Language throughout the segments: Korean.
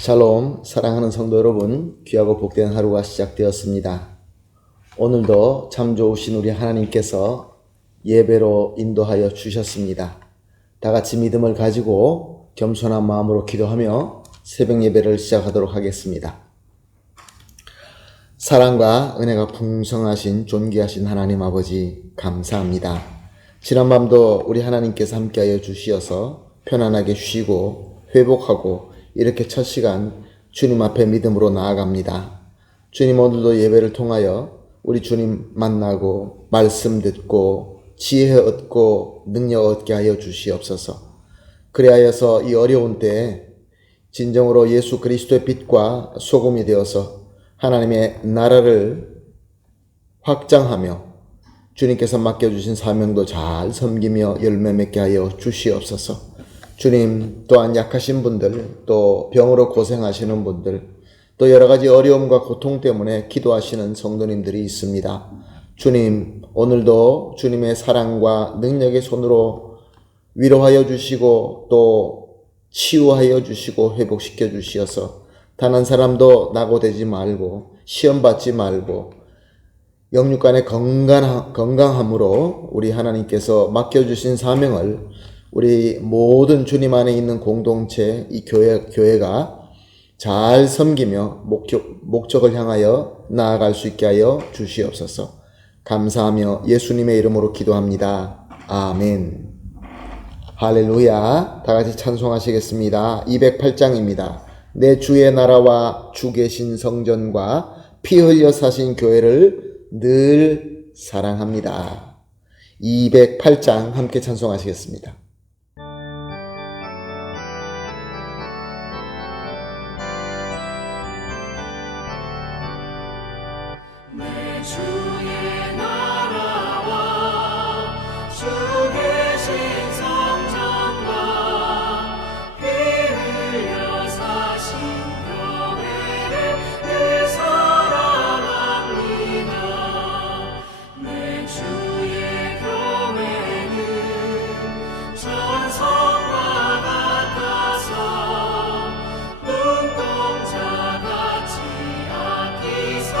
샬롬, 사랑하는 성도 여러분, 귀하고 복된 하루가 시작되었습니다. 오늘도 참 좋으신 우리 하나님께서 예배로 인도하여 주셨습니다. 다 같이 믿음을 가지고 겸손한 마음으로 기도하며 새벽 예배를 시작하도록 하겠습니다. 사랑과 은혜가 풍성하신 존귀하신 하나님 아버지 감사합니다. 지난밤도 우리 하나님께서 함께하여 주시어서 편안하게 쉬고 회복하고 이렇게 첫 시간 주님 앞에 믿음으로 나아갑니다. 주님, 오늘도 예배를 통하여 우리 주님 만나고 말씀 듣고 지혜 얻고 능력 얻게 하여 주시옵소서. 그리하여서 이 어려운 때에 진정으로 예수 그리스도의 빛과 소금이 되어서 하나님의 나라를 확장하며 주님께서 맡겨주신 사명도 잘 섬기며 열매 맺게 하여 주시옵소서. 주님, 또한 약하신 분들, 또 병으로 고생하시는 분들, 또 여러 가지 어려움과 고통 때문에 기도하시는 성도님들이 있습니다. 주님, 오늘도 주님의 사랑과 능력의 손으로 위로하여 주시고 또 치유하여 주시고 회복시켜 주시어서 단 한 사람도 낙오되지 말고 시험 받지 말고 영육간의 건강함으로 우리 하나님께서 맡겨주신 사명을 우리 모든 주님 안에 있는 공동체, 이 교회가 잘 섬기며 목적을 향하여 나아갈 수 있게 하여 주시옵소서. 감사하며 예수님의 이름으로 기도합니다. 아멘. 할렐루야. 다 같이 찬송하시겠습니다. 208장입니다. 내 주의 나라와 주 계신 성전과 피 흘려 사신 교회를 늘 사랑합니다. 208장 함께 찬송하시겠습니다. 주의 나라와 주 계신 성전과 피 흘려 사신 교회를 늘 사랑합니다. 내 주의 교회는 전성과 같아서 눈동자같이 아끼서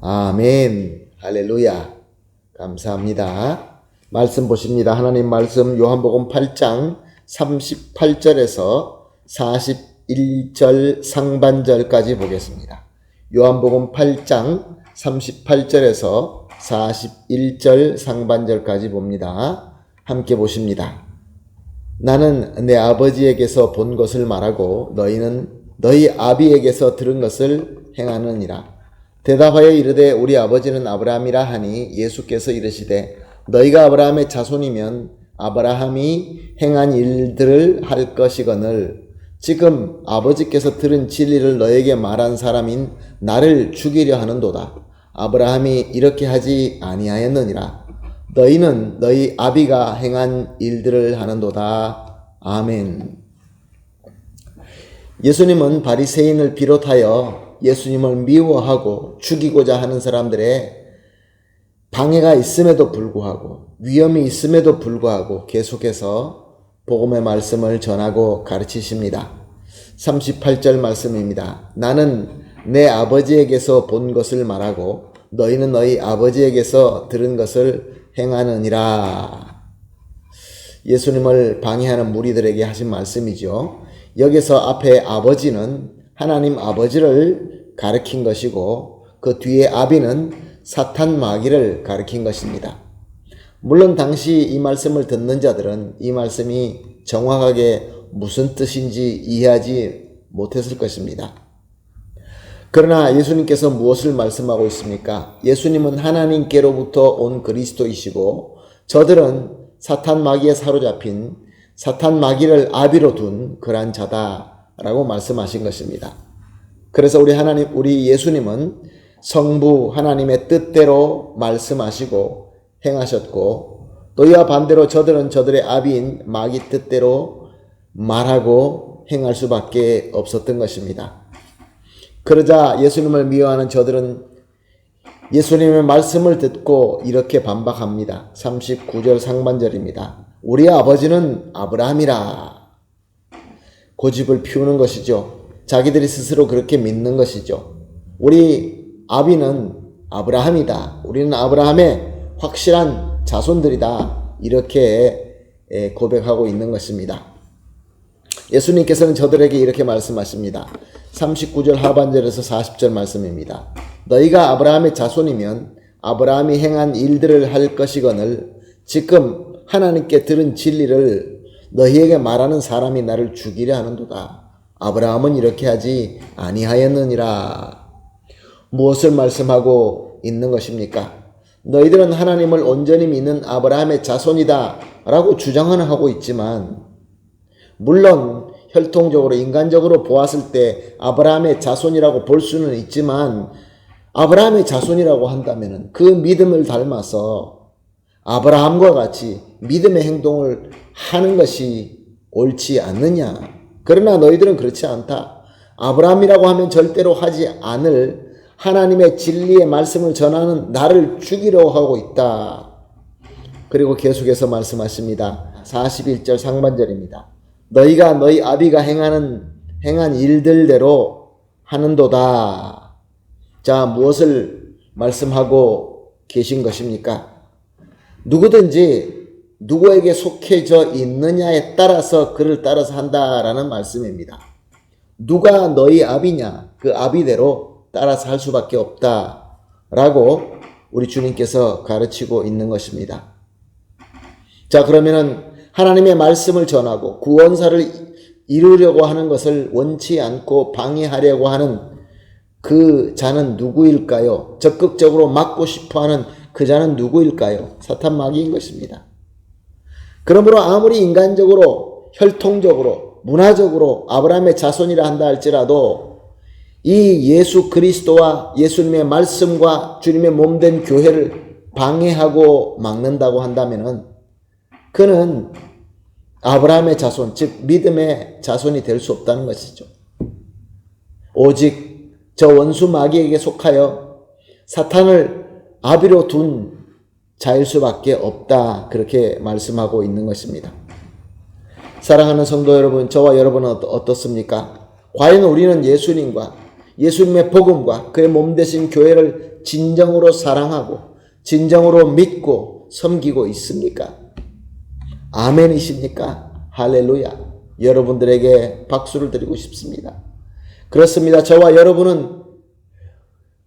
아멘. 할렐루야. 감사합니다. 말씀 보십니다. 하나님 말씀 요한복음 8장 38절에서 41절 상반절까지 보겠습니다. 요한복음 8장 38절에서 41절 상반절까지 봅니다. 함께 보십니다. 나는 내 아버지에게서 본 것을 말하고 너희는 너희 아비에게서 들은 것을 행하느니라. 대답하여 이르되 우리 아버지는 아브라함이라 하니 예수께서 이르시되 너희가 아브라함의 자손이면 아브라함이 행한 일들을 할 것이거늘 지금 아버지께서 들은 진리를 너에게 말한 사람인 나를 죽이려 하는도다. 아브라함이 이렇게 하지 아니하였느니라. 너희는 너희 아비가 행한 일들을 하는도다. 아멘. 예수님은 바리새인을 비롯하여 예수님을 미워하고 죽이고자 하는 사람들의 방해가 있음에도 불구하고 위험이 있음에도 불구하고 계속해서 복음의 말씀을 전하고 가르치십니다. 38절 말씀입니다. 나는 내 아버지에게서 본 것을 말하고 너희는 너희 아버지에게서 들은 것을 행하느니라. 예수님을 방해하는 무리들에게 하신 말씀이죠. 여기서 앞에 아버지는 하나님 아버지를 가리킨 것이고 그 뒤에 아비는 사탄 마귀를 가리킨 것입니다. 물론 당시 이 말씀을 듣는 자들은 이 말씀이 정확하게 무슨 뜻인지 이해하지 못했을 것입니다. 그러나 예수님께서 무엇을 말씀하고 있습니까? 예수님은 하나님께로부터 온 그리스도이시고 저들은 사탄 마귀에 사로잡힌 사탄 마귀를 아비로 둔 그러한 자다라고 말씀하신 것입니다. 그래서 우리 예수님은 성부 하나님의 뜻대로 말씀하시고 행하셨고 또 이와 반대로 저들은 저들의 아비인 마귀 뜻대로 말하고 행할 수밖에 없었던 것입니다. 그러자 예수님을 미워하는 저들은 예수님의 말씀을 듣고 이렇게 반박합니다. 39절 상반절입니다. 우리 아버지는 아브라함이라. 고집을 피우는 것이죠. 자기들이 스스로 그렇게 믿는 것이죠. 우리 아비는 아브라함이다. 우리는 아브라함의 확실한 자손들이다. 이렇게 고백하고 있는 것입니다. 예수님께서는 저들에게 이렇게 말씀하십니다. 39절 하반절에서 40절 말씀입니다. 너희가 아브라함의 자손이면 아브라함이 행한 일들을 할 것이거늘 지금 하나님께 들은 진리를 너희에게 말하는 사람이 나를 죽이려 하는도다. 아브라함은 이렇게 하지 아니하였느니라. 무엇을 말씀하고 있는 것입니까? 너희들은 하나님을 온전히 믿는 아브라함의 자손이다 라고 주장은 하고 있지만 물론 혈통적으로 인간적으로 보았을 때 아브라함의 자손이라고 볼 수는 있지만 아브라함의 자손이라고 한다면 그 믿음을 닮아서 아브라함과 같이 믿음의 행동을 하는 것이 옳지 않느냐. 그러나 너희들은 그렇지 않다. 아브라함이라고 하면 절대로 하지 않을 하나님의 진리의 말씀을 전하는 나를 죽이려고 하고 있다. 그리고 계속해서 말씀하십니다. 41절 상반절입니다. 너희가 너희 아비가 행한 일들대로 하는도다. 자, 무엇을 말씀하고 계신 것입니까? 누구든지 누구에게 속해져 있느냐에 따라서 그를 따라서 한다라는 말씀입니다. 누가 너희 아비냐? 그 아비대로 따라서 할 수밖에 없다라고 우리 주님께서 가르치고 있는 것입니다. 자, 그러면은 하나님의 말씀을 전하고 구원사를 이루려고 하는 것을 원치 않고 방해하려고 하는 그 자는 누구일까요? 적극적으로 막고 싶어하는 그 자는 누구일까요? 사탄 마귀인 것입니다. 그러므로 아무리 인간적으로 혈통적으로 문화적으로 아브라함의 자손이라 한다 할지라도 이 예수 그리스도와 예수님의 말씀과 주님의 몸된 교회를 방해하고 막는다고 한다면은 그는 아브라함의 자손, 즉 믿음의 자손이 될 수 없다는 것이죠. 오직 저 원수 마귀에게 속하여 사탄을 아비로 둔 자일 수밖에 없다. 그렇게 말씀하고 있는 것입니다. 사랑하는 성도 여러분, 저와 여러분은 어떻습니까? 과연 우리는 예수님과 예수님의 복음과 그의 몸 되신 교회를 진정으로 사랑하고 진정으로 믿고 섬기고 있습니까? 아멘이십니까? 할렐루야. 여러분들에게 박수를 드리고 싶습니다. 그렇습니다. 저와 여러분은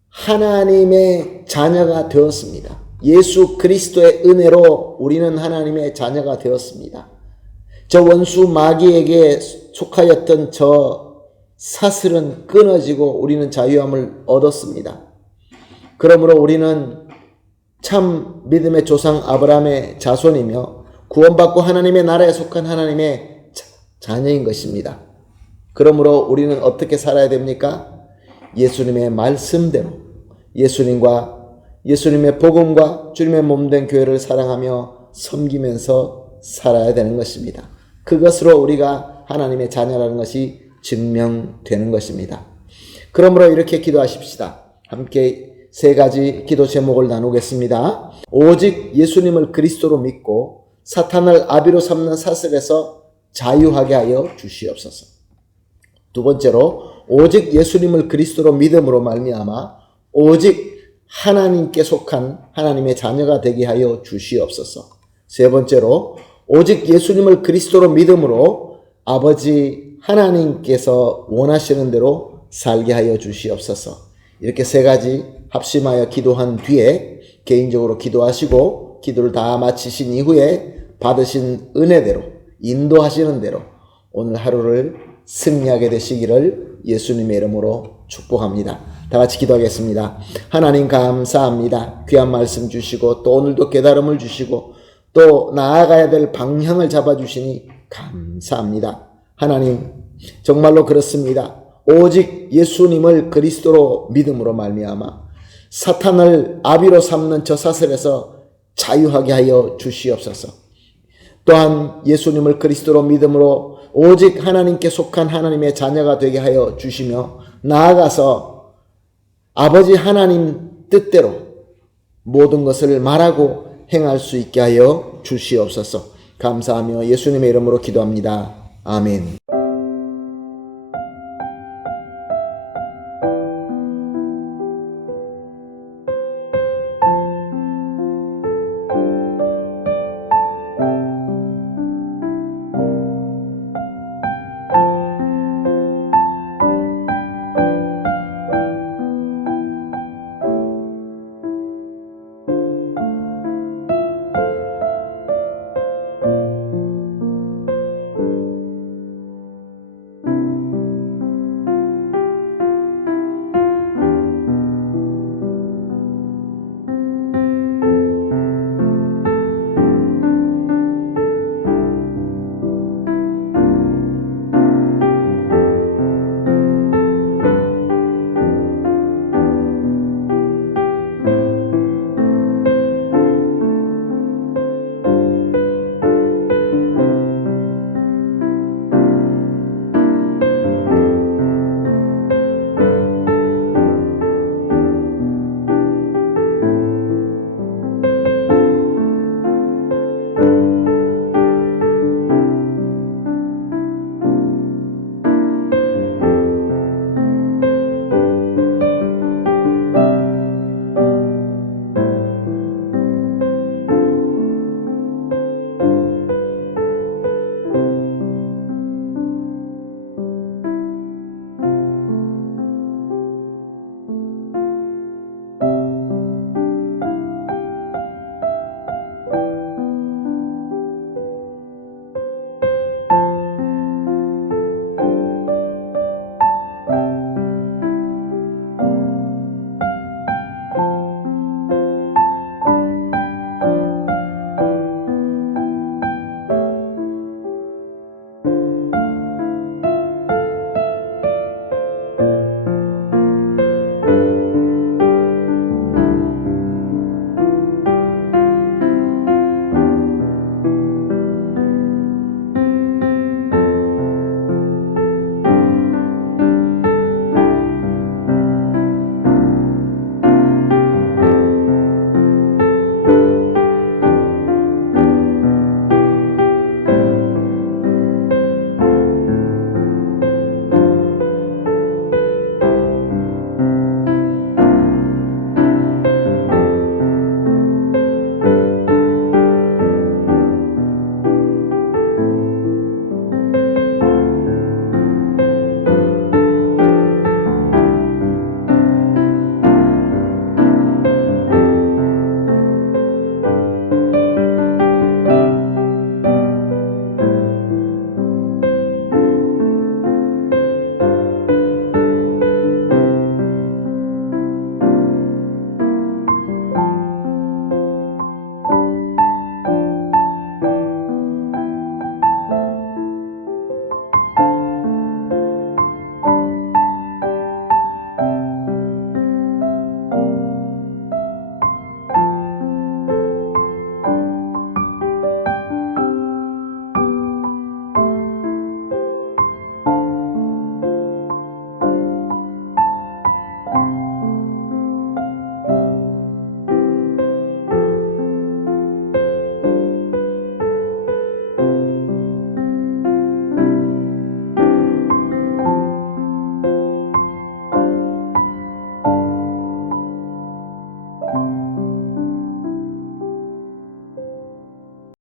하나님의 자녀가 되었습니다. 예수 그리스도의 은혜로 우리는 하나님의 자녀가 되었습니다. 저 원수 마귀에게 속하였던 저 사슬은 끊어지고 우리는 자유함을 얻었습니다. 그러므로 우리는 참 믿음의 조상 아브라함의 자손이며 구원받고 하나님의 나라에 속한 하나님의 자녀인 것입니다. 그러므로 우리는 어떻게 살아야 됩니까? 예수님의 말씀대로 예수님과 예수님의 복음과 주님의 몸된 교회를 사랑하며 섬기면서 살아야 되는 것입니다. 그것으로 우리가 하나님의 자녀라는 것이 증명되는 것입니다. 그러므로 이렇게 기도하십시다. 함께 세 가지 기도 제목을 나누겠습니다. 오직 예수님을 그리스도로 믿고 사탄을 아비로 삼는 사슬에서 자유하게 하여 주시옵소서. 두 번째로 오직 예수님을 그리스도로 믿음으로 말미암아 오직 하나님께 속한 하나님의 자녀가 되게 하여 주시옵소서. 세 번째로 오직 예수님을 그리스도로 믿음으로 아버지 하나님께서 원하시는 대로 살게 하여 주시옵소서. 이렇게 세 가지 합심하여 기도한 뒤에 개인적으로 기도하시고 기도를 다 마치신 이후에 받으신 은혜대로 인도하시는 대로 오늘 하루를 승리하게 되시기를 예수님의 이름으로 축복합니다. 다 같이 기도하겠습니다. 하나님 감사합니다. 귀한 말씀 주시고 또 오늘도 깨달음을 주시고 또 나아가야 될 방향을 잡아주시니 감사합니다. 하나님 정말로 그렇습니다. 오직 예수님을 그리스도로 믿음으로 말미암아 사탄을 아비로 삼는 저 사슬에서 자유하게 하여 주시옵소서. 또한 예수님을 그리스도로 믿음으로 오직 하나님께 속한 하나님의 자녀가 되게 하여 주시며 나아가서 아버지 하나님 뜻대로 모든 것을 말하고 행할 수 있게 하여 주시옵소서. 감사하며 예수님의 이름으로 기도합니다. 아멘.